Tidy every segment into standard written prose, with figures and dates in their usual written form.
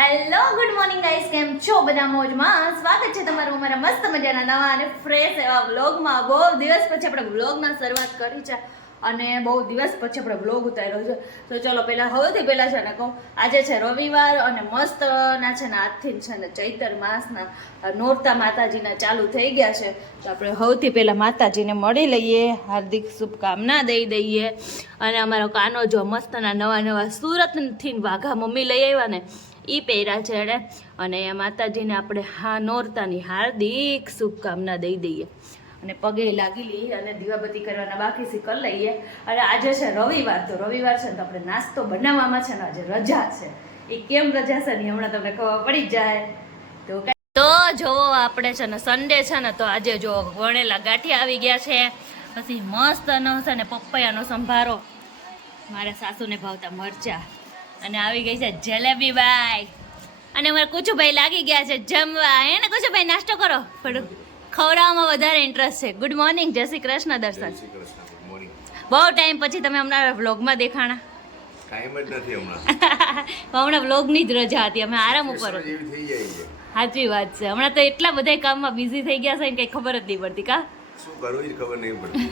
Hello good morning guys, કેમ છો બધા? મોજમાં. સ્વાગત છે તમારું અમારા મસ્ત મજાના નવા અને ફ્રેશ એવા વ્લોગમાં. બહુ દિવસ પછી આપણે વ્લોગના શરૂઆત કરી છે અને બહુ દિવસ પછી આપણે વ્લોગ ઉતાર્યો છે. તો ચલો સૌથી પહેલાં છે ને કહું, આજે છે રવિવાર અને મસ્તના છે ને આજથી છે ને ચૈતર માસના નોરતા માતાજીના ચાલુ થઈ ગયા છે. તો આપણે સૌથી પહેલાં માતાજીને મળી લઈએ, હાર્દિક શુભકામના દઈ દઈએ. અને અમારો કાનો જો મસ્તના નવા સુરતથી વાઘા મમ્મી લઈ આવ્યા ને એ પહેર્યા છે એણે. અને માતાજીને આપણે નોરતાની હાર્દિક શુભકામના દઈ દઈએ અને પગે લાગી લઈએ અને દીવાબત્તી કરવાના બાકી છે કરી લઈએ. અને આજે છે રવિવાર, તો રવિવાર છે ને તો આપણે નાસ્તો બનાવવામાં છે ને આજે રજા છે. એ કેમ રજા છે ને હમણાં તમને ખબર પડી જાય. તો જોવો આપણે છે ને સન્ડે છે ને તો આજે જો વણેલા ગાંઠિયા આવી ગયા છે, પછી મસ્તનો છે ને પપૈયાનો સંભારો, મારા સાસુને ભાવતા મરચા, અને આવી ગઈ છે જલેબી બાઈ. અને અમારા કુચુભાઈ લાગી ગયા છે જમવા. હે ને કુચુભાઈ, નાસ્તો કરો, પણ ખવડાવવામાં વધારે ઇન્ટરેસ્ટ છે. ગુડ મોર્નિંગ, જય શ્રી કૃષ્ણ દર્શન. બહુ ટાઈમ પછી તમે હમણાં વ્લોગમાં દેખાણા. ટાઈમ જ નથી હમણાં. હમણાં વ્લોગની જ રજા હતી, અમે આરામ ઉપર. સાચી વાત છે, હમણાં તો એટલા બધા કામમાં બિઝી થઈ ગયા છે ને કંઈ ખબર જ નહીં પડતી. કા શું કરવું જ ખબર નહીં પડતી.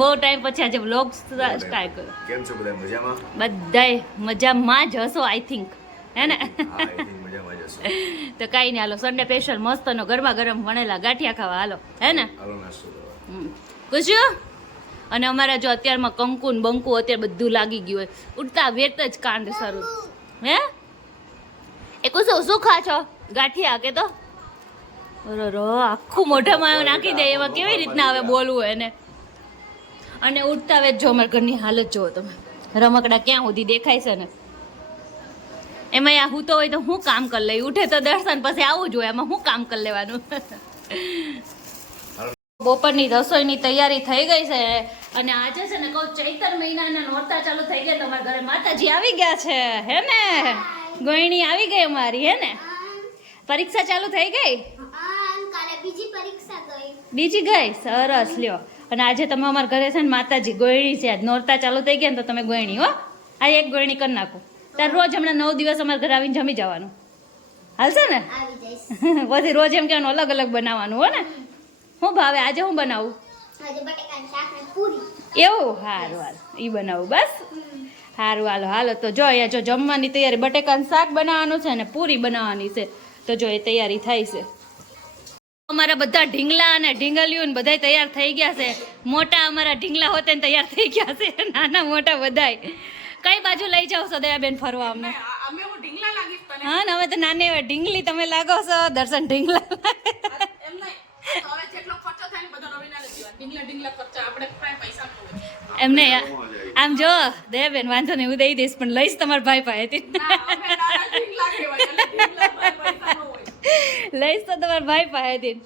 બહુ ટાઈમ પછી આજે વ્લોગ સ્ટાર્ટ કર્યો. કેમ છો બધા? મજામાં? બધાય મજામાં જ હશો આઈ થિંક, હે ને? હા, મજામાં જ હશો. તો કાંઈ નહીં, હાલો સન્ડે સ્પેશિયલ મસ્તનો ગરમા ગરમ વણેલા ગાંઠિયા ખાવા હાલો, હે ને? હાલો નાસ્તો કરવા. કુશું. અને અમારા જો અત્યારમાં કંકુ ને બંકુ અત્યારે બધું લાગી ગયું હોય, ઉઠતા વેત જ કાંડ શરૂ. હે એ કુશું શું ખા છો? ગાંઠિયા કે તો આખું મોઢામાં નાખી દે, એમાં કેવી રીતના હવે બોલવું એને. અને ઉઠતા વેત જો અમારા ઘરની હાલત જુઓ તમે, રમકડા ક્યાં સુધી દેખાય છે ને. એમાં આ હું તો હોય તો હું કામ કરી લઈ, ઉઠે તો દર્શન, પછી આવું જોઈએ, એમાં હું કામ કરી લેવાનું. બપોરની રસોઈની તૈયારી થઈ ગઈ છે. અને આજે છે ને કહું, ચૈતર મહિનાના નોરતા ચાલુ થઈ ગયા, તો અમારા ઘરે માતાજી આવી ગયા છે, હે ને? ગોયણી આવી ગઈ અમારી, હે ને? પરીક્ષા ચાલુ થઈ ગઈ? બીજી ગઈ? સરસ, લ્યો. અને આજે તમે અમારા ઘરે છે ને માતાજી ગોયણી છે, નોરતા ચાલુ થઈ ગયા ને તો તમે ગોયણી હો. આ એક ગોયણી કરી નાખો, તાર રોજ હમણાં 9 દિવસ અમારા ઘરે આવીને જમી જવાનું, હાલશે ને? પછી રોજ એમ કહેવાનું અલગ અલગ બનાવવાનું, હો ને? શું ભાવે આજે? હું બનાવું એવું? સારું હાલ, એ બનાવું બસ. સારું હાલો હાલો. તો જો અહીંયા જો જમવાની તૈયારી, બટેકાનું શાક બનાવવાનું છે અને પૂરી બનાવવાની છે. તો જો એ તૈયારી થાય છે. અમારા બધા ઢીંગલા અને ઢીંગલીઓ બધા તૈયાર થઈ ગયા છે. મોટા અમારા ઢીંગલા હોતે ને તૈયાર થઈ ગયા છે, નાના મોટા બધાય. કઈ બાજુ લઈ જાવ છો દયાબેન ફરવા અમને? હા ને, હવે તો નાની ઢીંગલી તમે લાગો છો, દર્શન ઢીંગલા. એમને આમ જો દયાબેન, વાંધો નહીં, હું દઈ દઈશ, પણ લઈશ તમારા ભાઈ પાસેથી. લઈશ તો તમારા ભાઈ પાસેથી.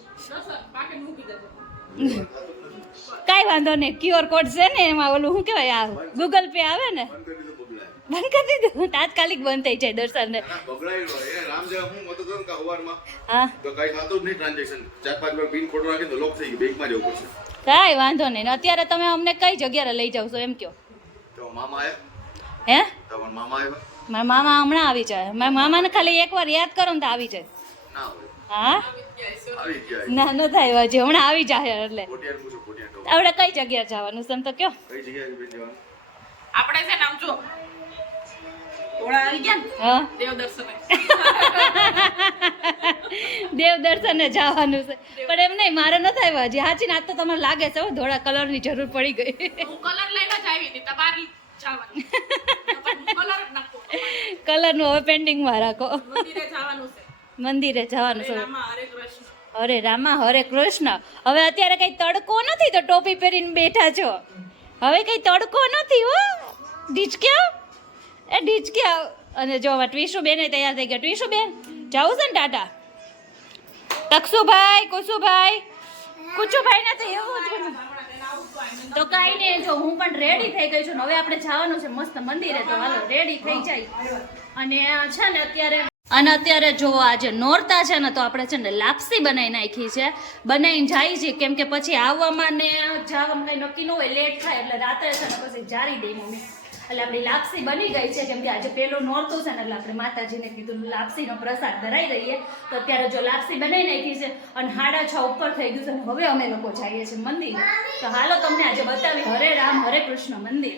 કાંઈ વાંધો નહીં, QR કોડ છે ને એમાં, ઓલું શું કહેવાય, આ ગૂગલ પે આવે ને. બંધ કરી દીધું? તાત્કાલિક બંધ થઈ જાય દર્શન ને. કાંઈ વાંધો નહીં. અત્યારે તમે અમને કઈ જગ્યાએ લઈ જાવ છો એમ કહો? હે, મારા મામા હમણાં આવી જાય. મારા મામાને ખાલી એકવાર યાદ કરો ને તો આવી જાય. હા ના, ન થાય હજી, હમણાં આવી જાય. એટલે આપણે કઈ જગ્યાએ જવાનું છે એમ તો કયો? આપણે છે ને આમ જો થોડા આવી ગયા ને, હા, દેવ દર્શને જવાનું છે. પણ એમ નહીં, મારે નથી આવ્યા હજી. હાચી નાત તો તમને લાગે છે ધોળા કલરની જરૂર પડી ગઈ. હું કલર લઈને જ આવી હતી, તમારી જવાનું કલર જ નાખો. કલરનું હવે પેન્ડિંગમાં રાખો. મંદિરે જવાનું છે, મંદિરે જવાનું છે. રામા હરે કૃષ્ણ. અરે રામા હરે કૃષ્ણ. હવે અત્યારે કઈ તડકો નથી તો ટોપી પહેરીને બેઠા છો. હવે કઈ તડકો નથી હો. ઢીચક્યા એ ઢીચક્યા. અને જો ટ્વીશુબેન તૈયાર થઈ ગયા. ટ્વીશુબેન જાવું છે ને ટાટા? તકસુભાઈ, કુસુભાઈ, કુચુભાઈ નથી એવું જ. તો કાંઈ નહીં, જો હું પણ રેડી થઈ ગઈ છું. હવે આપણે જવાનું છે મસ્ત મંદિરે, તો હાલો રેડી થઈ જાય. અને છે ને અત્યારે જો આજે નોરતા છે ને તો આપણે છે ને લાપસી બનાવી નાખી છે. બનાવીને જાય છે, કેમ કે પછી આવવામાં ને જવામાં કંઈ નક્કી ન હોય, લેટ થાય, એટલે રાત્રે છે ને પછી જારી દઈ મમ્મી. એટલે આપણી લાપસી બની ગઈ છે, કેમ કે આજે પેલું નોરતું છે ને, એટલે આપણે માતાજીને કીધું લાપસીનો પ્રસાદ ધરાઈ દઈએ. તો અત્યારે જો લાપસી બનાવી નાખી છે અને 6:30 ઉપર થઈ ગયું છે અને હવે અમે લોકો જઈએ છીએ મંદિર. તો હાલો તમને આજે બતાવી હરે રામ હરે કૃષ્ણ મંદિર.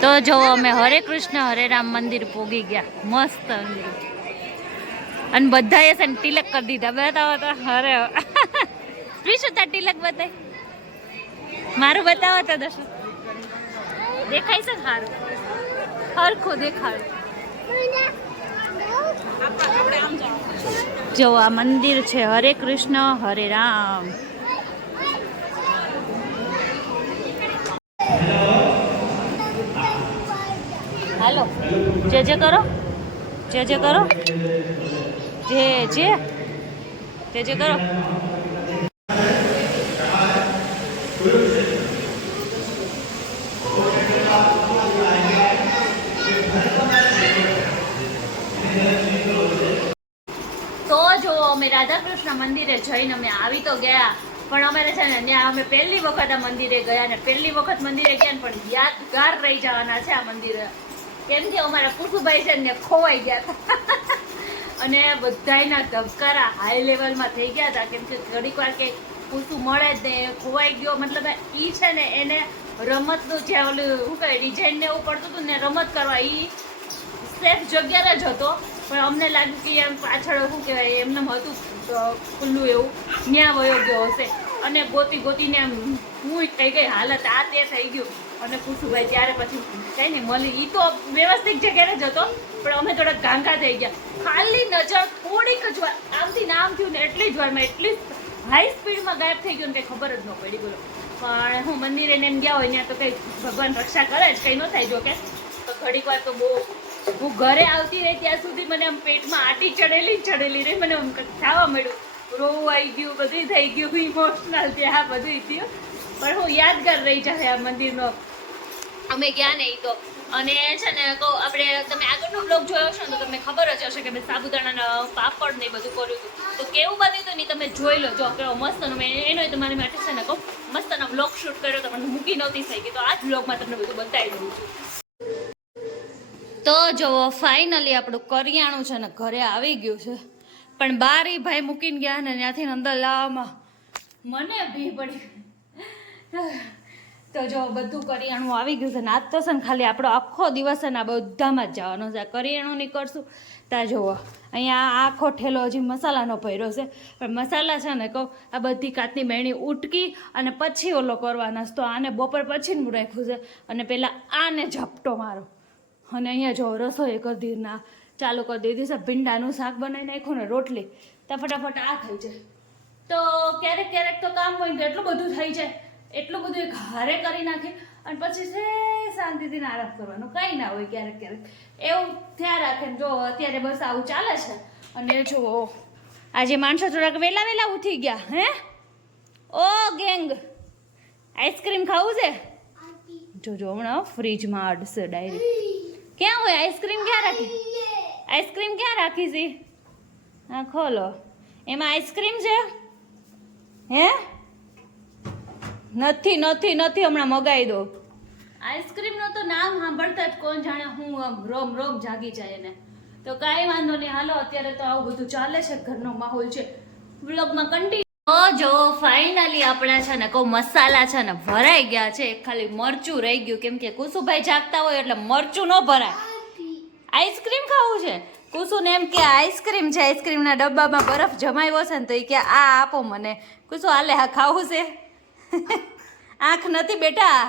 તો જો અમે હરે કૃષ્ણ હરે રામ મંદિર પોગી ગયા. મસ્ત મંદિર. અને બધાએ છે ને તિલક કરી દીધા. બતાવો તો હરે વિશુ તાર તિલક બતાય. મારું બતાવો તો દર્શન દેખાય છે સારું હરખું દેખાડ. જો આ મંદિર છે હરે કૃષ્ણ હરે રામ. હાલો જે જે કરો, જે જે કરો, જે જે જે જે કરો. તો જો અમે રાધા કૃષ્ણ મંદિરે જઈને અમે આવી તો ગયા, પણ અમારે છે ને ત્યાં અમે પહેલી વખત આ મંદિરે ગયા ને પહેલી વખત મંદિરે ગયા ને પણ યાદગાર રહી જવાના છે આ મંદિરે. કેમ કે અમારા કુસુભાઈ છે ને ખોવાઈ ગયા હતા અને બધાયના ધબકારા હાઈ લેવલમાં થઈ ગયા હતા. કેમ કે ઘડીક વાર કે કુસુ મળે જ ને ખોવાઈ ગયો, મતલબ ઈ છે ને એને રમતનું જે ઓલું શું કહે ડિઝાઇન ને એવું પડતું હતું ને રમત કરવા ઈ સેફ જગ્યા જ હતો, પણ અમને લાગ્યું કે એમ પાછળ શું કહેવાય એમને હતું ખુલ્લું એવું ન્યા વયો ગયો હશે અને ગોતી ગોતીને એમ હું થઈ ગઈ હાલત આ તે થઈ ગયું. અને કુસુભાઈ ત્યારે પછી કઈ નહીં મળી. ઈ તો વ્યવસ્થિત જગ્યાએ જ હતો પણ અમે થોડાક ગાંગા થઈ ગયા. ખાલી નજર થોડીક જ વાર આમથી ને આમ થયું ને એટલી જ વારમાં એટલી હાઈ સ્પીડમાં ગાયબ થઈ ગયું ને કંઈ ખબર જ ન પડી. બોલો પણ હું મંદિરે ને એમ ગયા હોય ત્યાં તો કંઈ ભગવાન રક્ષા કરે જ, કંઈ ન થાય. જો કે તો ઘડીક વાર તો બહુ હું ઘરે આવતી રહી ત્યાં સુધી મને આમ પેટમાં આટી ચડેલી રહી. મને આમ ખાવા મળ્યું, રોવું આવી ગયું, બધું થઈ ગયું, ઇમોશનલ ત્યાં બધું થયું. પણ હું યાદગાર રહી જાય આ મંદિરનો અમે ગયા નહીં તો. અને છે ને તો આપણે તમે આગળનો બ્લોગ જોયો હશે ને તો તમને ખબર જ હશે કે મેં સાબુદાણાના પાપડ ને બધું કર્યું હતું. તો કેવું બન્યું હતું ને તમે જોઈ લો. જો કેવો મસ્તનો મેં એનો તમારી માટે છે ને કહું મસ્તનો બ્લોગ શૂટ કર્યો તો પણ મૂકી નહોતી થઈ ગઈ. તો આ જ બ્લોગમાં તમને બધું બતાવી દઉં છું. તો જો ફાઇનલી આપણું કરિયાણું છે ને ઘરે આવી ગયું છે, પણ બારી ભાઈ મૂકીને ગયા ને ત્યાંથી અંદર લાવવામાં મને ભી પડી. તો જો બધું કરિયાણું આવી ગયું છે ને આજ તો છે ને ખાલી આપણો આખો દિવસ છે ને આ બધામાં જ જવાનો છે. આ કરિયાણું નહીં કરશું ત્યાં જુઓ અહીંયા આખો ઠેલો હજી મસાલાનો ભર્યો છે, પણ મસાલા છે ને કહું આ બધી કાચની મેણી ઉટકી અને પછી ઓલો કરવાના. તો આને બપોર પછીનું રાખ્યું છે અને પહેલાં આને ઝપટો મારો અને અહીંયા જો રસોઈ કરી દીધી ચાલુ કરી દીધી છે. ભીંડાનું શાક બનાવી નાખ્યું ને રોટલી તો ફટાફટ આ થઈ જાય. તો ક્યારેક ક્યારેક તો કામ હોય ને તો એટલું બધું થઈ જાય, એટલું બધું એક હારે કરી નાખે અને પછી છે શાંતિથી આરામ કરવાનું. કંઈ ના હોય ક્યારેક ક્યારેક એવું ધ્યાન રાખે ને. જો અત્યારે બસ આવું ચાલે છે. અને જો આજે માણસો થોડાક વહેલા ઉઠી ગયા. હે ઓ ગેંગ આઈસ્ક્રીમ ખાવું છે? જોજો હમણાં ફ્રીજમાં અડશે ડાયરેક્ટ. ક્યાં હોય આઈસ્ક્રીમ? ક્યાં રાખી આઈસ્ક્રીમ? ક્યાં રાખી છે? હા ખોલો, એમાં આઈસ્ક્રીમ છે? હે નથી હમણાં મગાવી દો. આઈસ્ક્રીમનો તો નામ સાંભળતા જ કોણ જાણે હું રોમ જાગી જાય એને. તો કાંઈ વાંધો નહીં, હાલો અત્યારે તો આવું બધું ચાલે છે, ઘરનો માહોલ છે. વ્લોગમાં કન્ટિન્યુ જો ફાઇનલી આપણા છે ને કહું મસાલા છે ને ભરાઈ ગયા છે, ખાલી મરચું રહી ગયું, કેમ કે કુસુભાઈ જાગતા હોય એટલે મરચું ન ભરાય. આઈસ્ક્રીમ ખાવું છે કુસુને, એમ કે આઈસ્ક્રીમ છે, આઈસ્ક્રીમના ડબ્બામાં બરફ જમાવ્યો છે ને તો એ કે આ આપો મને. કુસુ હાલે હા ખાવું છે. આંખ નથી બેટા,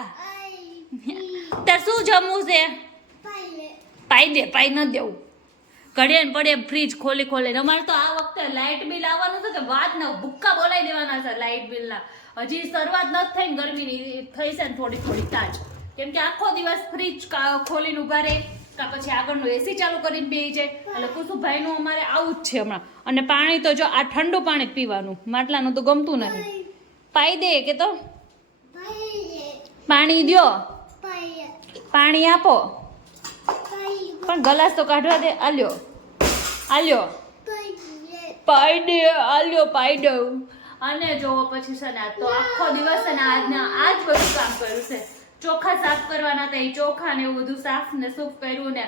તાર શું જમવું છે? પાઈ દે, પાઈ ન દેવું. ઘડીએ ને પડે ફ્રીજ ખોલી ખોલીને. અમારે તો આ વખતે લાઇટ બિલ આવવાનું છે કે વાત ન, ભૂક્કા બોલાવી દેવાના છે લાઇટ બિલના. હજી શરૂઆત નથી થઈ ને ગરમીની થઈ છે ને થોડી થોડી તાજ, કેમ કે આખો દિવસ ફ્રીજ ખોલીને ઉભા રહે કાં પછી આગળનું એસી ચાલુ કરીને બેસી જાય. એટલે કુસુભાઈનું અમારે આવું જ છે હમણાં. અને પાણી તો જો આ ઠંડુ પાણી જ પીવાનું, માટલાનું તો ગમતું નથી. પાઈ દે કે તો પાણી દ્યો, પાણી આપો, પણ ગ્લાસ તો કાઢવા દે. આલ્યો આલ્યો, પાઈ દે, આલ્યો પાઈ દઉં. અને જોવો પછી છે ને તો આખો દિવસ છે ને આજના આ જ બધું કામ કર્યું છે. ચોખા સાફ કરવાના હતા, એ ચોખા ને એવું બધું સાફ ને સૂફ કર્યું ને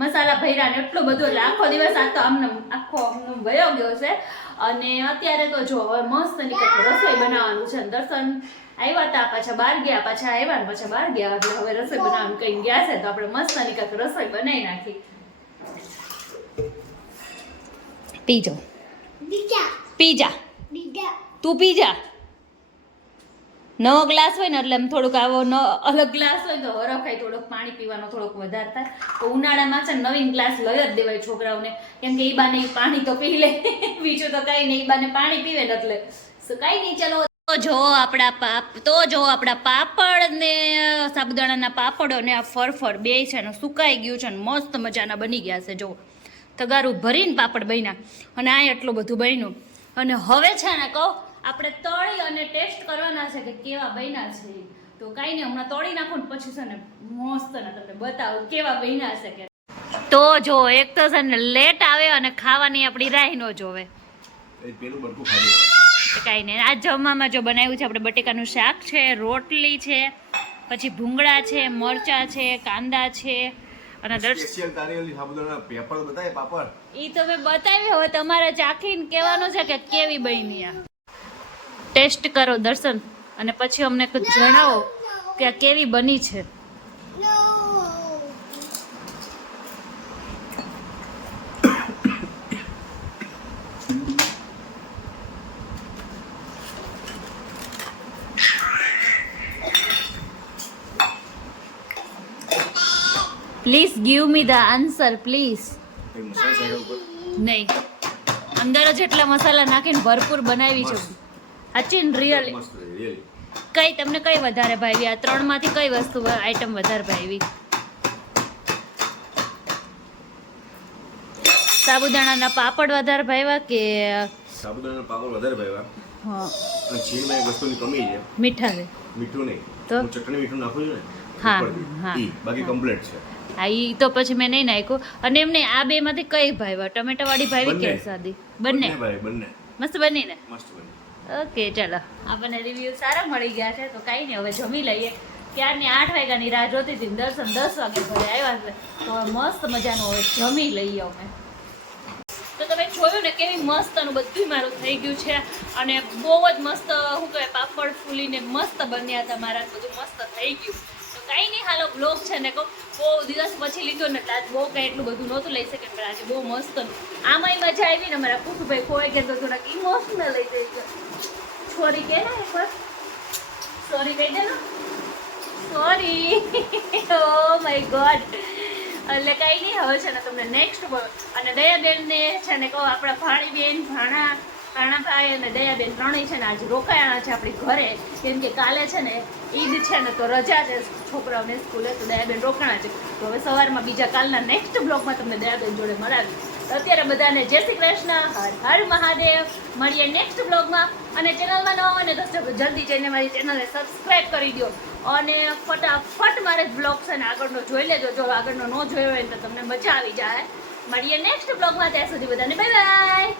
મસાલા ભર્યા ને એટલું બધું, એટલે આખો દિવસ આ તો આમને આખો વયો ગયો છે. અને અત્યારે તો જો હવે મસ્ત નીકળ રસોઈ બનાવવાનું છે. દર્શન આવ્યા હતા, પાછા બહાર ગયા, પાછા આવ્યા ને પાછા બહાર ગયા, એટલે હવે રસોઈ બનાવવાનું કઈ ગયા છે તો આપણે મસ્ત નીકળ રસોઈ બનાવી નાખી. પીજો પીજા, તું પીજા. નવો ગ્લાસ હોય ને એટલે એમ થોડુંક આવો અલગ ગ્લાસ હોય તો હરખાય, થોડુંક પાણી પીવાનો થોડોક વધારે થાય. તો ઉનાળામાં છે નવીન ગ્લાસ લઈ જ દેવાય છોકરાઓને, કેમ કે એ બાને પાણી તો પી લે, બીજું તો કઈ નહીં, એ બાને પાણી પીવે ને એટલે કઈ નહીં. ચલો તો જો આપણા પાપડ ને સાબુદાણાના પાપડો ને આ ફરફર બે છે ને સુકાઈ ગયું છે ને મસ્ત મજાના બની ગયા છે. જો તગારું ભરીને પાપડ બન્યા અને આ એટલું બધું બન્યું. અને હવે છે ને કહું આપણે તળી અને ટેસ્ટ કરવાના છે કે કેવા બન્યા છે. તો કાંઈ નહીં, હમણાં તળી નાખો ને પછી છે ને મસ્ત ને તમને બતાવું કેવા બન્યા છે કે. તો જો એક તો છે ને લેટ આવે અને ખાવાની આપણી રાહ ન જોવે. પેલું બરકું ખાધું કાંઈ નહીં, આ જમવામાં જો બનાવ્યું છે આપણે બટેકાનું શાક છે, રોટલી છે, પછી ભૂંગળા છે, મરચા છે, કાંદા છે અને સ્પેશિયલ તારી સાબુદાણા પેપર બતાય પાપડ. ઈ તો મેં બતાવી, હવે તમારે ચાખીને કહેવાનું છે કે કેવી બની. આ ટેસ્ટ કરો દર્શન, અને પછી અમને જણાવો કે આ કેવી બની છે. Please give me the answer please. એક મસાલા સાઈડ ઉપર નહીં, અંદર જ એટલા મસાલા નાખીને ભરપૂર બનાવી છે. અચિન રિયલી મસ્ત રિયલી. કઈ તમને કઈ વધારે ભાવી? આ ત્રણમાંથી કઈ વસ્તુ આઈટમ વધારે ભાવી? સાબુદાણાના પાપડ વધારે ભાવ્યા કે સાબુદાણાના પાપડ વધારે ભાવ્યા? હા, અને છીણમાં એક વસ્તુની કમી છે, મીઠા છે. મીઠું નહીં. તો? હું ચટણી મીઠું નાખું છું ને હા, ઉપરથી, હા, ઈ બાકી કમ્પ્લીટ છે. હા, ઈ તો પછી મેં નહીં નાખ્યું. અને એમને આ બે માંથી કઈ ભાવ્યા? ટમેટા વાળી ભાવી કે બંને. સાદી? બંને ભાઈ બંને મસ્ત બની ને? મસ્ત બની. ઓકે, ચાલો આપણને રિવ્યુ સારા મળી ગયા છે. તો કાંઈ નહીં, હવે જમી લઈએ. ક્યારની 8 વાગ્યાની રાહ જોતી હતી, દર્શન 10 વાગે ઘરે આવ્યા છે. તો હવે મસ્ત મજાનું હવે જમી લઈએ અમે. તો તમે જોયું ને કેવી મસ્તનું બધું મારું થઈ ગયું છે. અને બહુ જ મસ્ત શું કહેવાય, પાપડ ફૂલીને મસ્ત બન્યા હતા મારા, બધું મસ્ત થઈ ગયું. તો કાંઈ નહીં, હાલો બ્લોગ છે ને કહું બહુ દિવસ પછી લીધો ને એટલે આજ બહુ કંઈ એટલું બધું નહોતું લઈ શકે, પણ આજે બહુ મસ્ત આમાંય મજા આવી ને. મારા કુસુભાઈ ખોવાઈ ગયા તો થોડાક ઇમોશનલ લઈ જઈ ગયા. સોરી કે ના એકવાર સોરી કહી દે ને, સોરી. Oh my God. એટલે કંઈ નહીં, હવે છે ને તમને નેક્સ્ટ. અને દયાબેનને છે ને કહો આપણા ભાણીબેન, ભાણાભાઈ અને દયાબેન ત્રણેય છે ને આજે રોકાયાના છે આપણી ઘરે, કેમ કે કાલે છે ને ઈદ છે ને તો રજા છે છોકરાઓને સ્કૂલે, તો દયાબેન રોકાણા છે. તો હવે સવારમાં બીજા કાલના નેક્સ્ટ બ્લોગમાં તમને દયાબેન જોડે મળાવી. અત્યારે બધાને જય શ્રી કૃષ્ણ, હર હર મહાદેવ. મળીએ નેક્સ્ટ બ્લોગમાં. અને ચેનલમાં ન હોય ને તો જલ્દી જઈને મારી ચેનલને સબસ્ક્રાઈબ કરી દો. અને ફટાફટ મારે બ્લોગ છે ને આગળનો જોઈ લેજો. જો આગળનો ન જોયો હોય તો તમને મજા આવી જાય. મળીએ નેક્સ્ટ બ્લોગમાં, ત્યાં સુધી બધાને બાય બાય.